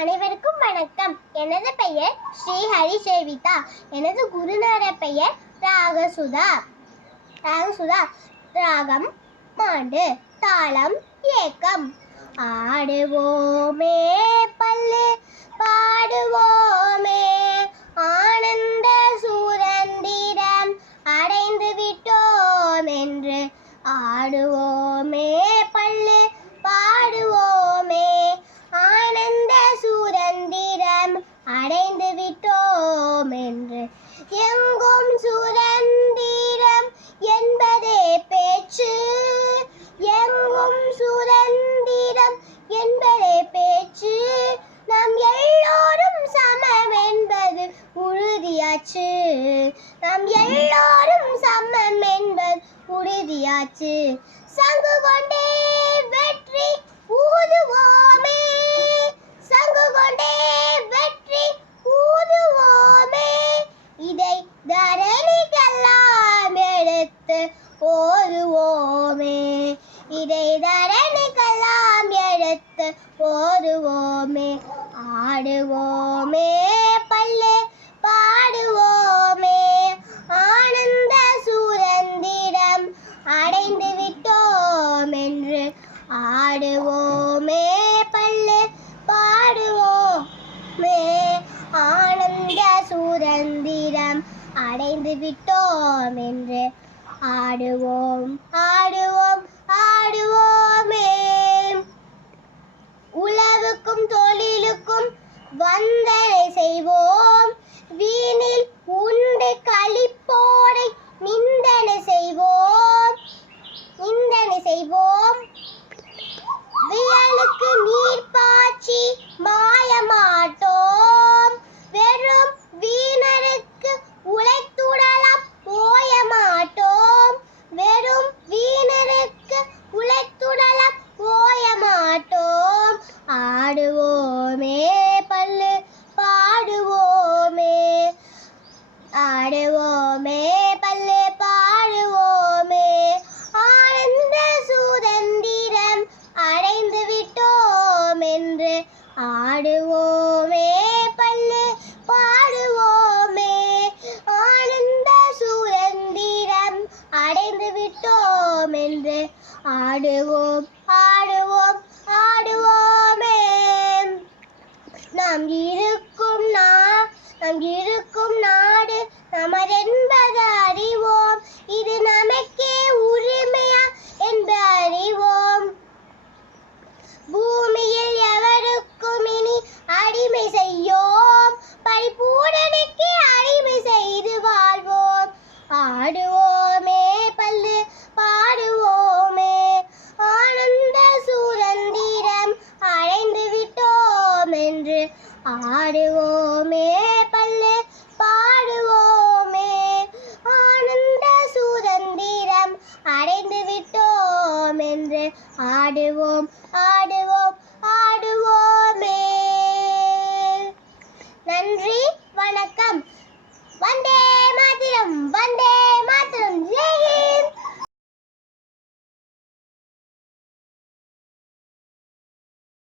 அனைவருக்கும் வணக்கம். எனது பெயர் ஸ்ரீ ஹரி சேவிதா. எனது குருநாத பெயர் ராகசுதா. ராகம் மாண்டு, தாளம் ஏக்கம். ஆடுவோமே பல்லு பாடுவோமே, ஆனந்த சுதந்திரம் அடைந்து விட்டோம் என்று. ஆடுவோமே பல்லு பாடுவோமே, ஆனந்த சுதந்திரம் அடைந்து விட்டோம் என்று. எங்கும் சுதந்திரம் என்பதே பேச்சு, எங்கும் சுதந்திரம் என்பதே பேச்சு. நாம் எல்லோரும் சமம் என்பது உறுதியாச்சு, நாம் எல்லோரும் சமம் என்பது உறுதியாச்சு. சங்கு கொண்டே வெற்றி ஊதுவோமே, சங்கு கொண்டே வெற்றி ஊதுவோமே. இதை தரணிக்கெல்லாம் எடுத்து ஓதுவோமே, இதை தரணிக்கெல்லாம் எடுத்து ஓதுவோமே. ஆடுவோமே பல்லு பாடுவோமே, ஆனந்த சுதந்திரம் அடைந்து விட்டோம் என்று. ஆடுவோமே பல்லு பாடுவோமே, ஆனந்த சுதந்திரம் அடைந்து விட்டோம் என்று. ஆடுவோம் ஆடுவோம் ஆடுவோமே. உழவுக்கும் தொழிலுக்கும் வந்தனை செய்வோம், வீணில் உண்டு களிப்போரை நிந்தனை செய்வோம், நிந்தனை செய்வோம். வியலுக்கு நீர் பாய்ச்சி மாயமாட்டோம், வெறும் வீணருக்கு உழைத்துடலாம் ஓயமாட்டோம், வெறும் வீணருக்கு உழைத்துடலாம் ஓயமாட்டோம். ஆடுவோமே பல்லு பாடுவோமே, ஆடுவோமே பல்லு பாடுவோமே, ஆனந்த சுதந்திரம் அடைந்து விட்டோம் என்று. ஆடுவோமே பல்லு பாடுவோமே, ஆனந்த சுதந்திரம் அடைந்து விட்டோம் என்று. ஆடுவோம் ஆடுவோம் ஆடுவோமே. நாம் இருக்கும் நாடு நமதென்பது அறிவோம், இது நமக்கே உரிமையா என்று அறிவோம். பூமியில் எவருக்கும் இனி அடிமை செய்யோம், பரிபூரணனுக்கே அடிமை செய்து வாழ்வோம். ஆடுவோமே பல்லு பாடுவோமே, ஆனந்த சுதந்திரம் அடைந்து விட்டோம் என்று. ஆடுவோமே பல்லு பாடுவோமே, ஆனந்த சுதந்திரம் அடைந்து விட்டோம் என்று. ஆடுவோம் ஆடுவோம் ஆடுவோமே. நன்றி.